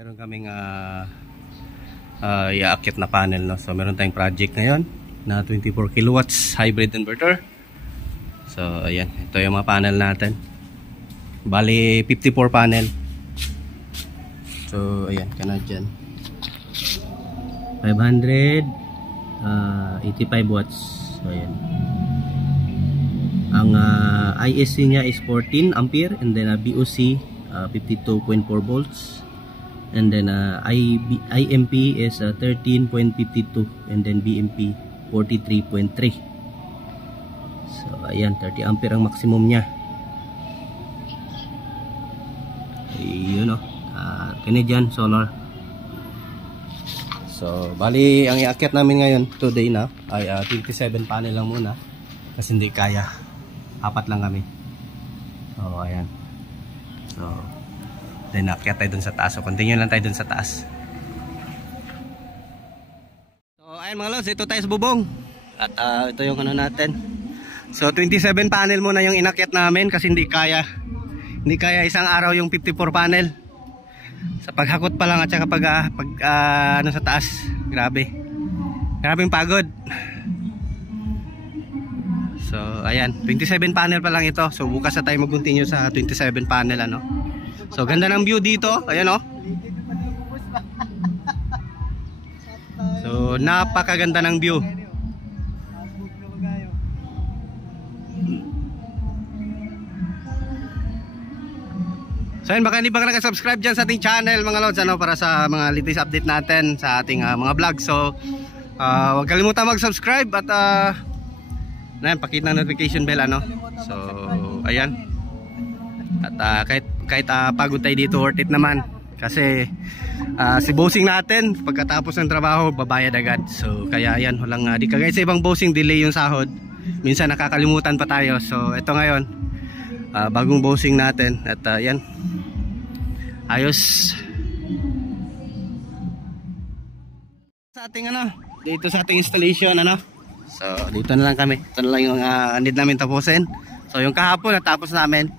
meron kaming iaakit na panel, no? So meron tayong project ngayon na 24 kilowatts hybrid inverter. So ayan, ito yung mga panel natin. Bali 54 panel. So ayan, Canadian 585 watts. So ayan. Ang ISC niya is 14 ampere, and then BOC 52.4 volts, and then IMP is 13.52, and then BMP 43.3. So ayan, 30 ampere ang maximum niya. Ayun, Canadian solar. So bali ang iakyat namin ngayon today na ay 27 panel lang muna kasi hindi kaya, apat lang kami. So ayan. So then akyat tayo dun sa taas. So continue lang tayo dun sa taas. So ayan mga lods, ito tayo sa bubong. At ito yung ano natin. So 27 panel muna yung inakyat namin kasi hindi kaya. Hindi kaya isang araw yung 54 panel. Sa paghakot pa lang at saka pag ano sa taas. Grabe. Grabeng pagod. So ayan, 27 panel pa lang ito. So bukas na tayo mag-continue sa 27 panel, ano. So ganda ng view dito. Ayan, oh. So napakaganda ng view. So yun, baka hindi ba naka-subscribe dyan sa ating channel mga lods, ano, para sa mga latest update natin sa ating mga vlog. So huwag kalimutan mag-subscribe at pakita ng notification bell, ano. So ayan. At kahit pagod tayo dito, worth it naman. Kasi si bossing natin pagkatapos ng trabaho babayad agad. So kaya ayan, walang di kagaya sa ibang bossing, delay yung sahod. Minsan nakakalimutan pa tayo. So ito ngayon, bagong bossing natin. At ayan, ayos. Sa ating dito sa ating installation, so dito na lang kami. Ito na lang yung need namin tapusin. So yung kahapon natapos namin.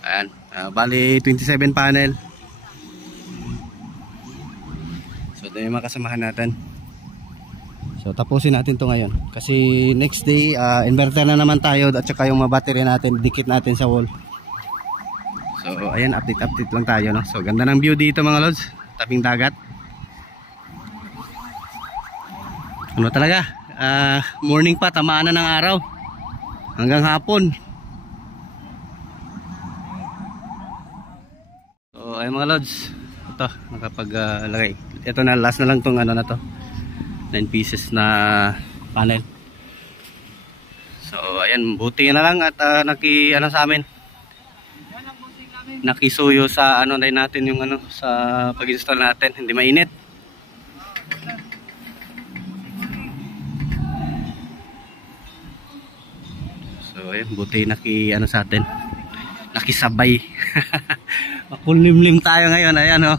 Ayan, bali 27 panel. So ito yung mga kasamahan natin. So tapusin natin to ngayon. Kasi next day inverter na naman tayo, at saka yung mga battery natin dikit natin sa wall. So ayan, update lang tayo, no? So ganda ng view dito mga lods, tabing dagat. Ano talaga, morning pa, tamaan na ng araw hanggang hapon. So ayun mga lods, ito nakapaglagay. Ito na, last na lang tong na to, 9 pieces na panel. So ayan, buti na lang at sa amin, nakisuyo sa natin yung sa pag-install natin, hindi mainit. So ayan, buti sa atin, nakisabay. Makulimlim tayo ngayon, ayan,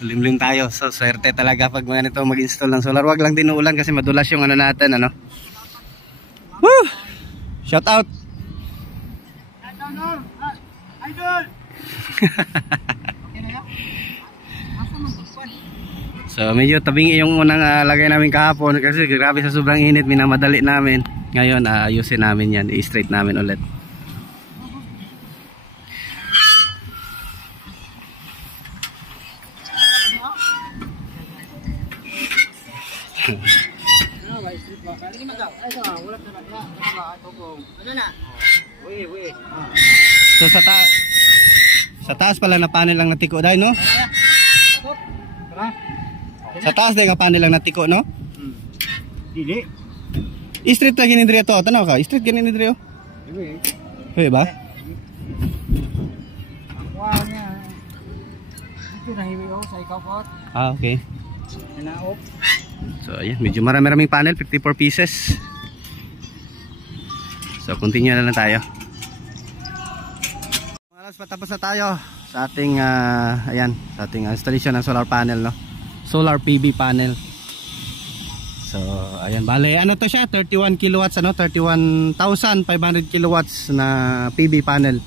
limlim tayo. So swerte talaga pag ganito mag-install ng solar. Wag lang din uulan kasi madulas yung natin, Woo! Shout out. So medyo tabing yung unang lagay namin kahapon kasi grabe sa sobrang init, minamadali namin. Ngayon ayusin namin yan, i-straight namin ulit. So sa taas pala na panel lang natiko dahil, no? Sa taas dahil nga panel lang natiko, no? Dili. I-street lagi ni Drio to. Tanaw ka? I-street gani ni Drio? Pwede ba? Wow niya. Dito na hiwi sa ikaw po. Okay. Hinaop. So ayan, medyo maraming panel, 54 pieces. So continue na lang tayo. Patapos na tayo sa ating sa ating installation ng solar panel, no? Solar PV panel. So ayan, bale to siya, 31 kilowatts, 31,500 kilowatts na PV panel.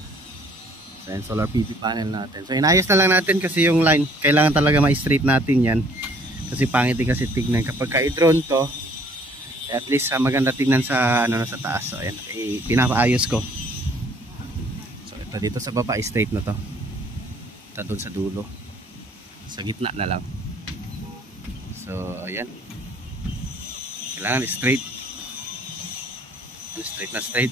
So yan, solar PV panel natin. So inayos na lang natin kasi yung line, kailangan talaga ma-straight natin yan. Kasi pangit din kasi tignan kapag ka-drone to. At least maganda tignan sa ano sa taas. So ayan, pinapaayos ko. So ito dito sa baba, straight na to. Ito doon sa dulo. Sa gitna na lang. So ayan. Kailangan straight. Straight na straight.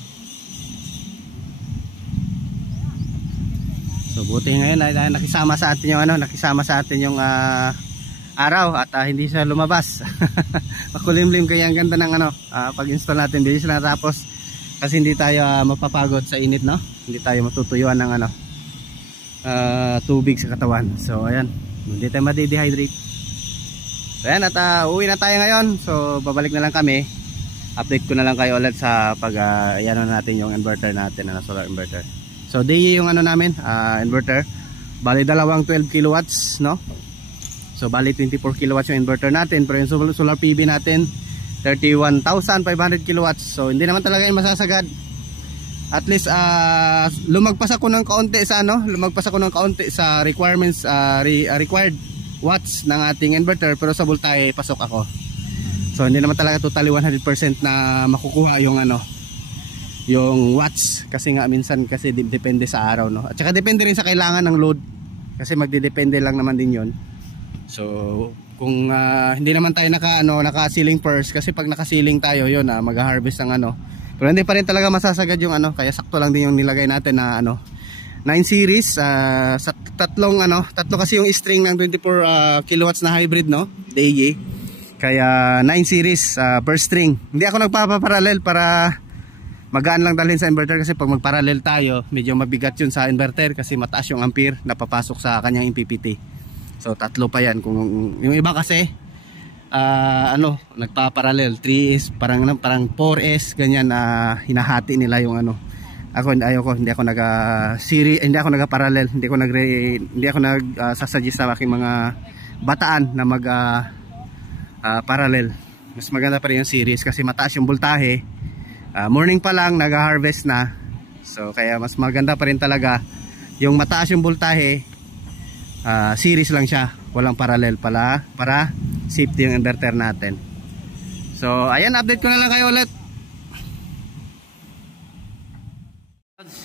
So buti ngayon ay nakisama sa atin yung nakisama sa atin yung araw at hindi siya lumabas. Makulimlim kaya ang ganda ng pag-install natin. Bilis na tapos kasi hindi tayo mapapagod sa init, no? Hindi tayo matutuyuan ng tubig sa katawan. So ayan, hindi tayo ma-dehydrate. So ayan, at uwi na tayo ngayon. So babalik na lang kami. Update ko na lang kayo ulit sa pag ayan natin yung inverter natin, solar inverter. So DE yung namin, inverter. Bali dalawang 12 kilowatts, no? So bali 24 kilowatts yung inverter natin, pero yung solar PV natin 31,500 kilowatts. So hindi naman talaga yung masasagad. At least lumagpas ako ng kaunti sa lumagpas ako ng kaunti sa requirements, required watts ng ating inverter, pero sa voltahe pasok ako. So hindi naman talaga totally 100% na makukuha yung yung watts, kasi nga minsan kasi depende sa araw, no? At saka depende rin sa kailangan ng load, kasi magdedepende lang naman din yon. So kung hindi naman tayo naka ceiling first, kasi pag naka ceiling tayo yun mag-harvest ng pero hindi pa rin talaga masasagad yung kaya sakto lang din yung nilagay natin na 9 series sa tatlo kasi yung string ng 24 kilowatts na hybrid, no? DE. Kaya 9 series per string. Hindi ako nagpapaparallel para magaan lang dalhin sa inverter, kasi pag magparallel tayo medyo mabigat yun sa inverter kasi mataas yung ampere na papasok sa kanyang MPPT. So tatlo pa yan. Kung yung iba kasi nagpaparallel 3S, parang 4S ganyan na hinahati nila yung Ako hindi ako nag-series, hindi ako nag-parallel, hindi ako nag-suggest sa aking mga bataan na mag parallel. Mas maganda pa rin yung series kasi mataas yung voltahe. Morning pa lang nag-harvest na. So kaya mas maganda pa rin talaga yung mataas yung voltahe, series lang siya, walang parallel pala, para safety yung inverter natin. So ayan, update ko na lang kayo ulit.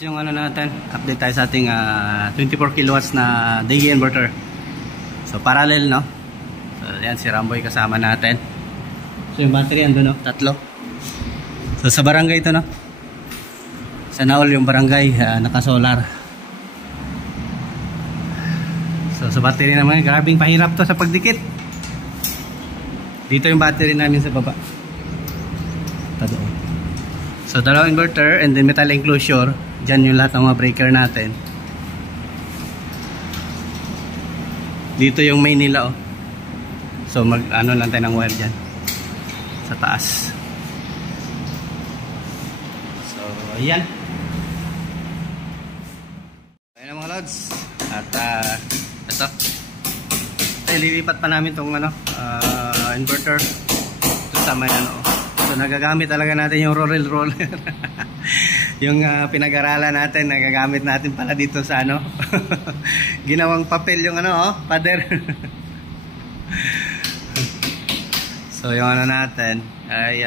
Yung natin, update tayo sa ating 24 kilowatts na DE inverter. So parallel, no? So ayan, si Ramboy kasama natin. So yung battery ando, no? Tatlo. So sa barangay ito, no? Sa Naol yung barangay, naka-solar. So sa battery naman, grabing pahirap to sa pagdikit. Dito yung battery namin sa baba. So dalawang inverter and then metal enclosure. Diyan yung lahat ng mga breaker natin. Dito yung main nila, oh. So lang tayo ng wire dyan sa taas. Ayan. Ayan na mga lods. At ito lilipat pa namin itong inverter. Ito sa may So nagagamit talaga natin yung roller yung pinag-aralan natin, nagagamit natin pala dito sa ginawang papel yung pader. So yung natin ay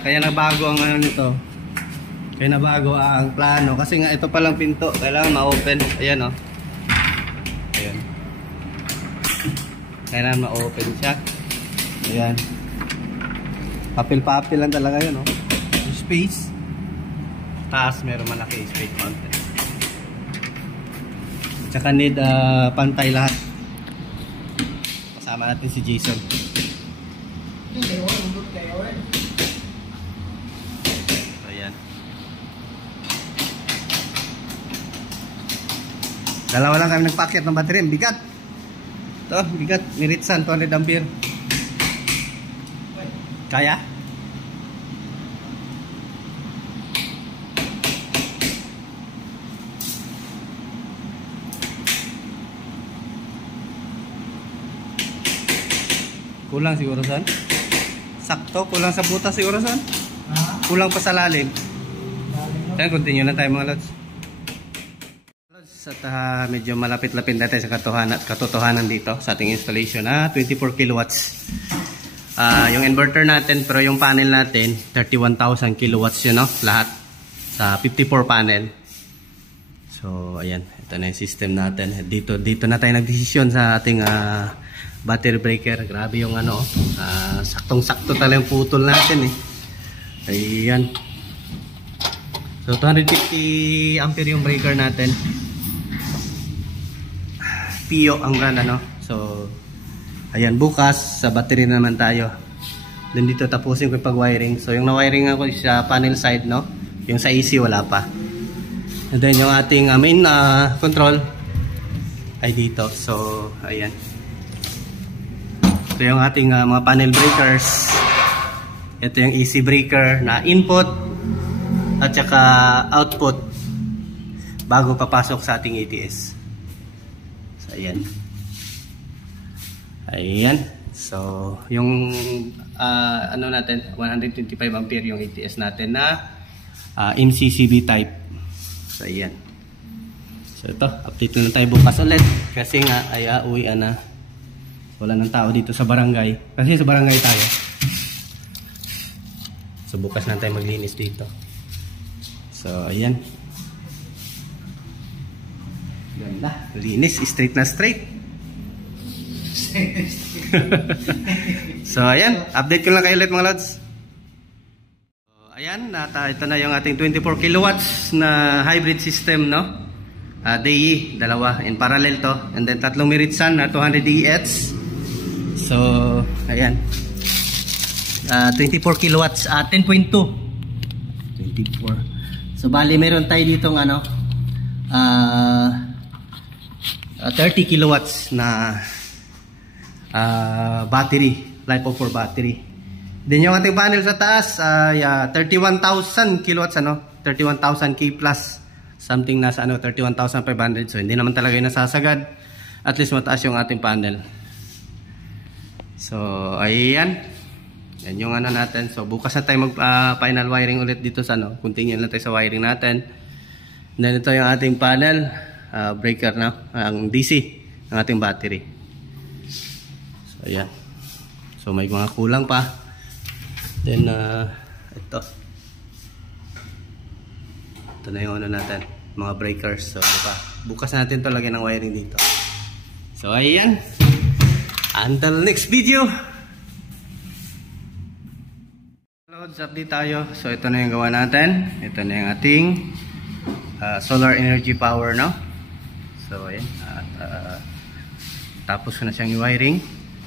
kaya nabago ang nito. Kaya nabago ang plano kasi nga ito palang pinto kailangan ma-open. Ayan, oh. Ayan. Kailangan ma-open siya. Ayan. Papel-papel lang talaga yun, oh. Space. Taas meron malaki space mountain. Tsaka need pantay lahat. Kasama natin si Jason. Ayan. Dalawa lang kami nagpaket ng battery. Bigat. Ito, bigat. Niritsan, 200 ampere. Kaya? Kulang siguro, son? Sakto? Kulang sa butas siguro, son? Kulang pa sa lalim. Then, continue na tayo mga lods. At medyo malapit-lapit natin sa katotohanan dito sa ating installation na 24 kilowatts. Yung inverter natin, pero yung panel natin 31,000 kilowatts yun, no? Lahat sa 54 panel. So ayan, ito na yung system natin. Dito na tayo nagdesisyon sa ating battery breaker. Grabe yung ano, saktong-sakto talaga yung putol natin eh. Ayan. So 250 ampere yung breaker natin. Pio ang brand, ano. So ayan, bukas sa battery na naman tayo. Then dito tapusin ko yung pag-wiring. So yung na-wiring ako sa panel side, no. Yung sa AC wala pa. And then yung ating main control ay dito. So ayan. Ito yung ating mga panel breakers. Ito yung AC breaker na input at saka output bago papasok sa ating ATS. So ayan. Ayan. So yung ano natin, 125 ampere yung ATS natin na MCCB type. So ayan. So ito, update na tayo bukas ulit kasi nga ay uwian na. Wala nang tao dito sa barangay. Kasi sa barangay tayo. So bukas na tayo maglinis dito. So ayan. Ganda. Linis, straight na straight. So ayan, update ko lang kayo ulit mga lods. So ayan, ito na yung ating 24 kilowatts na hybrid system, no? DE, dalawa in parallel to, and then tatlong Meritsan na 200 DH. So ayan, 24 kilowatts, 10.2 24. So bali meron tayo ditong ano, 30 kilowatts na battery, LiPo4 battery. Then yung ating panel sa taas ay 31,000 kilowatts, ano, 31,000 K plus, something nasa ano 31,500. So hindi naman talaga yung nasasagad, at least mataas yung ating panel. So ayan, yan yung ano natin. So bukas na tayo mag final wiring ulit dito sa ano, continue lang tayo sa wiring natin. Then ito yung ating panel breaker na, ang DC ng ating battery. So ayan. So may mga kulang pa. Then ito na yung ano natin, mga breakers. So bukas natin to lagyan ng wiring dito. So ayan, until next video. Loads update tayo. So ito na yung gawa natin. Ito na yung ating solar energy power, no? So ayan, tapos ko na siyang i-wiring.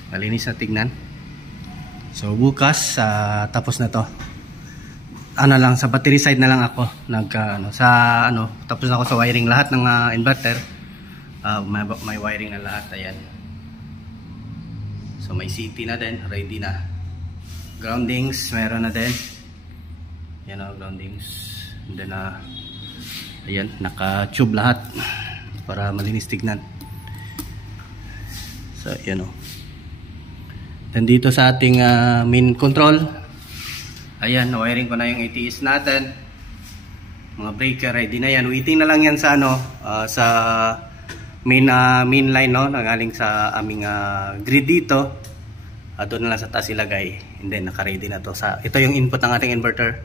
Malinis na tignan. So bukas tapos na to. Ano lang, sa battery side na lang ako tapos na ako sa wiring lahat ng inverter. May wiring na lahat. Ayan. So may CT na din, ready na. Groundings meron na din. Yan o, groundings. And then ayan, naka-tube lahat para malinis tignan. So yan o. Then dito sa ating main control, ayan, wiring ko na yung ATS natin. Mga breaker ready na yan. Waiting na lang yan sa ano, sa main line, no, nagaling sa aming grid dito. Doon na lang sa taas ilagay. And then naka-ready na to. Ito yung input ng ating inverter,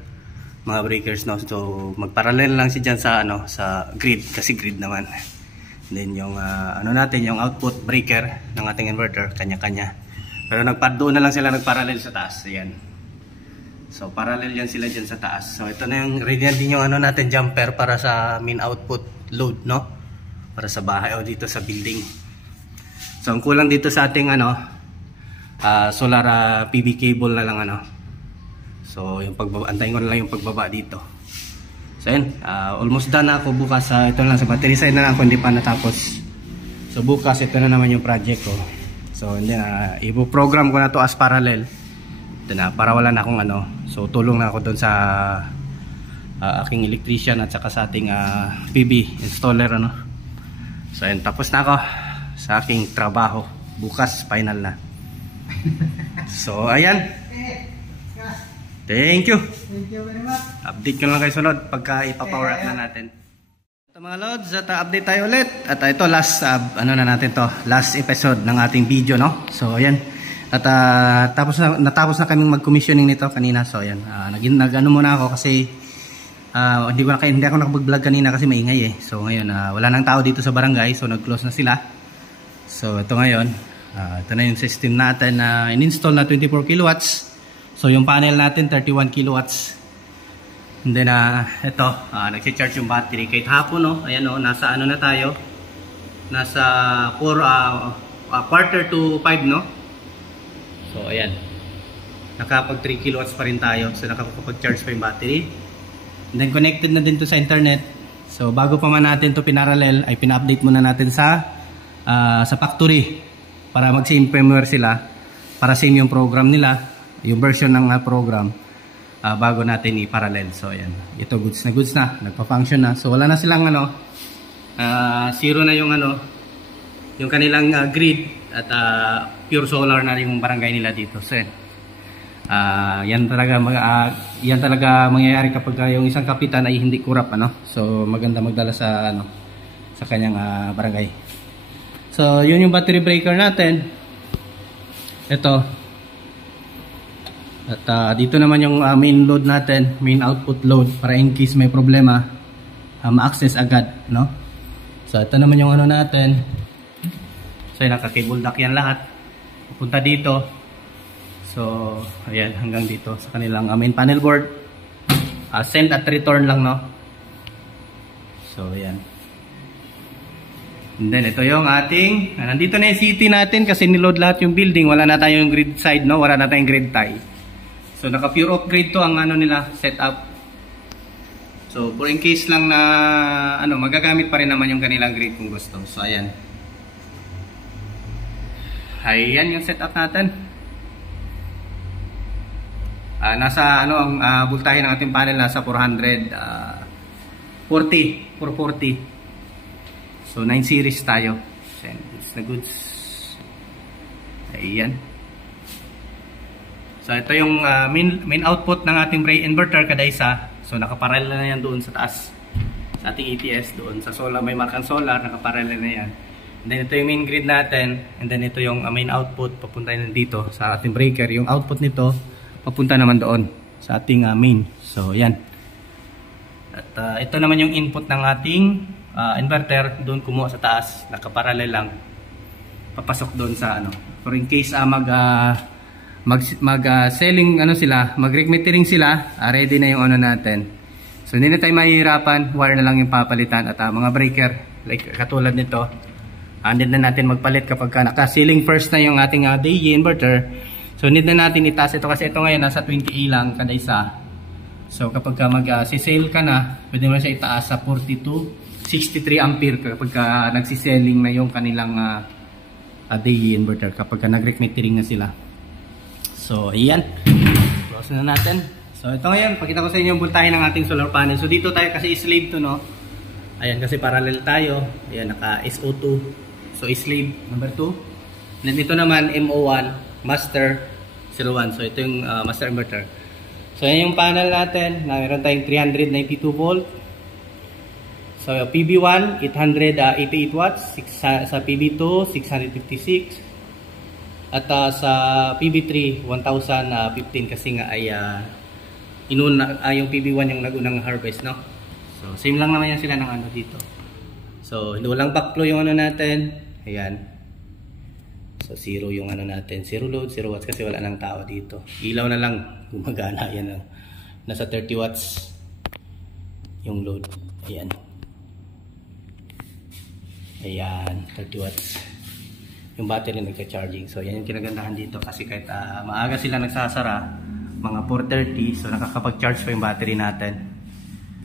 mga breakers, no. So magparallel lang siya dyan sa ano, sa grid, kasi grid naman. And then yung ano natin, yung output breaker ng ating inverter, kanya-kanya. Pero doon na lang sila nagparallel sa taas. Ayan. So parallel yan sila dyan sa taas. So ito na yung ready din yung ano natin, jumper para sa main output load, no, para sa bahay o dito sa building. So ang kulang dito sa ating ano, solar PV cable na lang, ano. So yung antayin ko na lang yung pagbaba dito. So ayan, almost done na ako. Bukas ito na lang sa battery side na lang ako, hindi pa natapos. So bukas ito na naman yung project ko. So hindi na, ipo-program ko na to as parallel. Ito na, para wala na akong ano. So tulong na ako doon sa aking electrician at saka sa ating PV installer, ano. So ayun, tapos na ako sa aking trabaho. Bukas final na. So ayan. Thank you. Thank you very much. Update ko lang kayo sunod pagka ipa-power up na natin. Ito mga lods, at update tayo ulit. At ito last ano na natin to, last episode ng ating video, no. So ayan. At natapos na kaming mag-commissioning nito kanina. So ayan, nag-ano muna ako kasi hindi ako nakapag-vlog kanina kasi maingay eh. So ngayon wala nang tao dito sa barangay, so nag-close na sila. So ito ngayon, ito na yung system natin na in-install na 24 kilowatts. So yung panel natin 31 kilowatts. And then ito, nagsi-charge yung battery kahit hapon, no. Ayan, no, nasa ano na tayo. Nasa 4:45 to 5, no. So ayan. Nakapag 3 kilowatts pa rin tayo. So nakapag-charge pa yung battery. And then connected na din to sa internet. So bago pa man natin to pinarallel, ay pina-update muna natin sa factory para mag-same firmware sila, para same yung program nila, yung version ng program. Bago natin i-parallel. So ayan, ito goods na, nagpa-function na. So wala na silang zero na yung yung kanilang grid at pure solar na yung barangay nila dito. So yan talaga mangyayari kapag yung isang kapitan ay hindi kurap, So maganda magdala sa sa kanyang barangay. So yun yung battery breaker natin. Ito. At dito naman yung main load natin, main output load, para in case may problema, ma-access agad, no? So ito naman yung natin. So naka-cable dock yan lahat. Pupunta dito. So ayan, hanggang dito sa kanilang main panel board. Send at return lang, no? So ayan. And then ito yung ating, nandito na yung city natin kasi niload lahat yung building. Wala na tayong grid side, no? Wala na tayong grid tie. So naka pure off grid to ang nila setup. So for in case lang na magagamit pa rin naman yung kanilang grid kung gusto. So ayan. Ayan yung setup natin. Nasa ang voltahe ng ating panel nasa 440. So 9 series tayo. It's na goods. Ayan. So ito yung main output ng ating Bray inverter kada isa. So nakaparallel na yan doon sa taas. Sa ating ETS doon sa solar, may markang solar, nakaparallel na yan. And then ito yung main grid natin. And then ito yung main output papunta na dito sa ating breaker. Yung output nito papunta naman doon sa ating main. So yan. At ito naman yung input ng ating inverter doon kumuha sa taas. Nakaparallel lang. Papasok doon sa For in case selling sila, mag-metering sila, ready na yung natin. So hindi na tayo mahihirapan, wire na lang yung papalitan at mga breaker like katulad nito. Need na natin magpalit kapag naka-ceiling first na yung ating DE inverter. So need na natin itaas ito kasi ito ngayon nasa 20A lang kada isa. So kapag mag-sale ka na, pwede mo siya itaas sa 42, 63 ampere kapag nagsi-selling na yung kanilang DE inverter kapag nag-metering na sila. So, ayan. Close na natin. So, ito ngayon, pakita ko sa inyo yung voltahe ng ating solar panel. So, dito tayo kasi slave to, no? Ayan, kasi parallel tayo. Ayan, naka SO2. So, slave number 2. And then, ito naman, MO1, master 01. So, ito yung master inverter. So, ayan yung panel natin. Meron tayong 392 volt. So, PB1, 888 watts. Sa PB2, 656. At sa PB3 1015 kasi nga ay yung PB1 yung nagunang harvest, no? So same lang naman yan sila ng dito. So walang backflow yung natin. Ayan. So zero yung natin, zero load, 0 watts kasi wala nang tao dito. Ilaw na lang gumagana yan. Nasa 30 watts yung load. Ayan. Ayan, 30 watts. Yung battery nagka-charging. So yan yung kinagandahan dito kasi kahit maaga sila nagsasara, mga 4:30, so nakakapag-charge pa yung battery natin.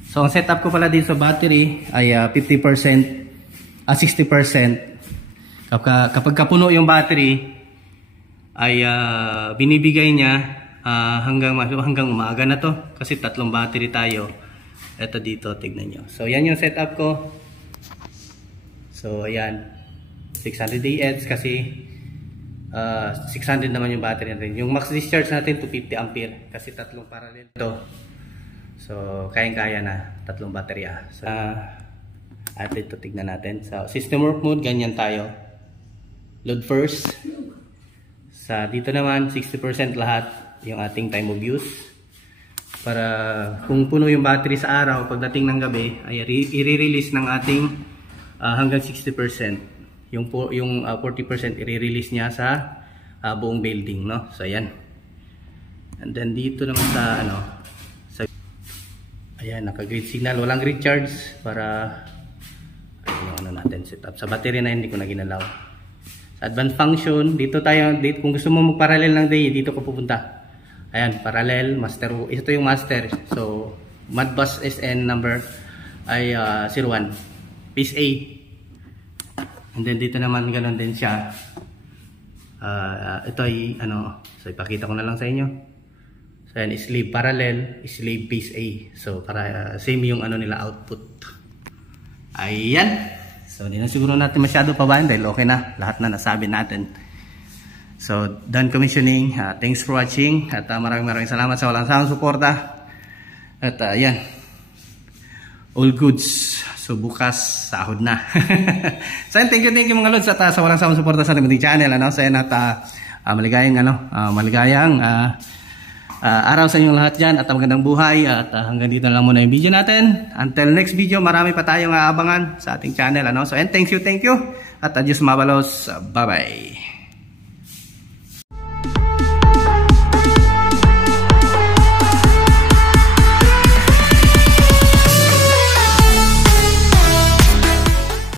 So ang setup ko pala din sa battery ay 50%, 60%. Kapag kapuno yung battery ay binibigay niya hanggang umaga na to kasi 3 battery tayo. Ito dito, tignan nyo. So yan yung setup ko. So ayan. 600 AH kasi 600 naman yung battery natin. Yung max discharge natin 250 ampere kasi 3 parallel ito. So kayang-kaya na 3 baterya. So, At ito tignan natin. Sa system work mode, ganyan tayo. Load first. Sa dito naman 60% lahat yung ating time of use. Para kung puno yung battery sa araw, pagdating ng gabi ay i-release ng ating hanggang 60%. Yung 40% i-release niya sa buong building, no? So ayan. And then dito naman sa ayan, naka-grid signal, walang grid charge para yung natin setup. Sa battery na hindi ko na ginalaw. Sa advanced function, dito kung gusto mo mag-parallel ng day, dito ka pupunta. Ayan, parallel, master, ito yung master. So, Modbus SN number ay 01. Piece A. And then dito naman ganoon din siya. Ito ay so ipakita ko na lang sa inyo. So ayan, slave parallel, slave piece A. So para same yung nila output. Ayan. So hindi na siguro natin masyado pabahan dahil okay na. Lahat na nasabi natin. So done commissioning. Thanks for watching. At maraming salamat sa walang sawang suporta. At ayan. All goods. So bukas sahod na. So thank you mga lods at sa walang sawang suporta sa ating channel. So ayan, at maligayang araw sa inyong lahat dyan at magandang buhay. At hanggang dito na lang muna yung video natin. Until next video, marami pa tayong aabangan sa ating channel. So and thank you. At adios mabalos. Bye bye.